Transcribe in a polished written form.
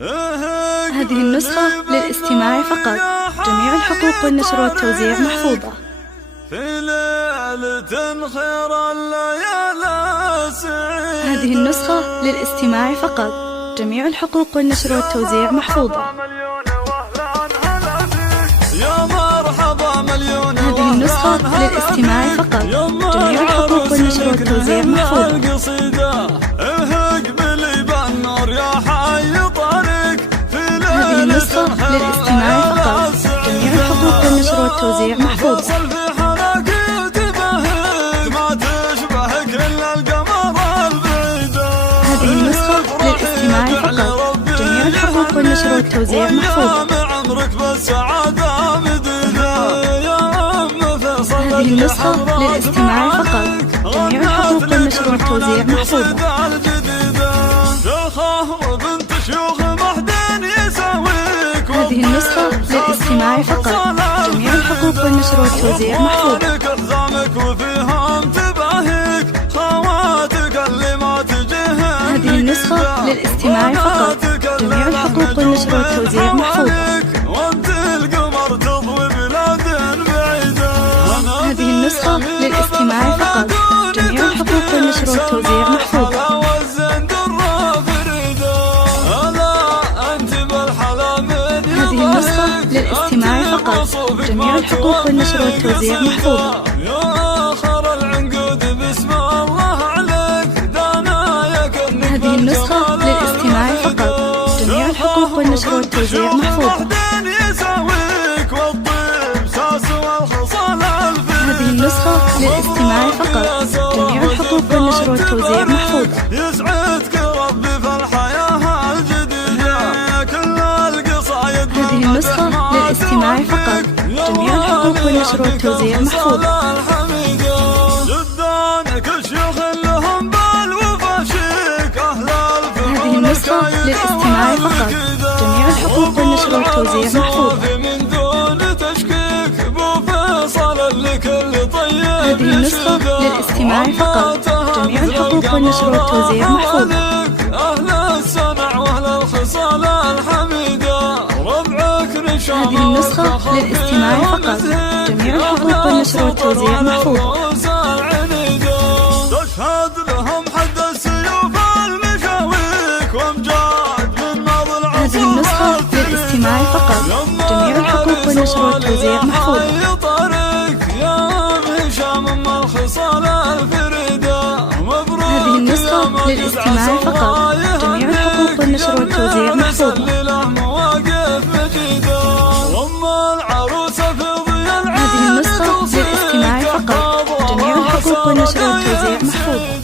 هذه النسخة للاستماع فقط. جميع الحقوق والنشر والتوزيع محفوظة. هذه النسخة للاستماع فقط. جميع الحقوق والنشر والتوزيع محفوظة. هذه النسخة للاستماع فقط. جميع الحقوق والنشر والتوزيع محفوظة. هذه النسخة للاستماع فقط. جميع الحقوق والنشر والتوزيع محفوظة. هذه النسخة للاستماع فقط. جميع الحقوق والنشر والتوزيع محفوظة. هذه النسخة للاستماع فقط. جميع الحقوق والنشر والتوزيع محفوظة. هذه النسخة للاستماع فقط. جميع الحقوق والنشر والتوزيع محفوظة. هذه النسخة للاستماع فقط. جميع الحقوق والنشر والتوزيع محفوظة. هذه النسخة للاستماع فقط. جميع الحقوق والنشر والتوزيع محفوظة. هذه النسخة للاستماع فقط. جميع الحقوق والنشر والتوزيع محفوظة. هذه النسخة للاستماع فقط. جميع الحقوق والنشر والتوزيع محفوظة. هذه النسخة للاستماع فقط. جميع الحقوق والنشر والتوزيع محفوظة. هذه النسخة للاستماع فقط. جميع الحقوق والنشر والتوزيع محفوظة. هذه النسخة للاستماع فقط. جميع الحقوق والنشر والتوزيع محفوظة. هذه النسخة للاستماع فقط. جميع الحقوق والنشر والتوزيع محفوظة. هذه النسخة للاستماع فقط. جميع الحقوق والنشر والتوزيع محفوظة. هذه النسخة للاستماع فقط. جميع الحقوق والنشر والتوزيع محفوظة. هذه النسخة للاستماع فقط. جميع الحقوق والنشر والتوزيع محفوظة. هذه النسخة للاستماع فقط. جميع الحقوق والنشر والتوزيع محفوظة.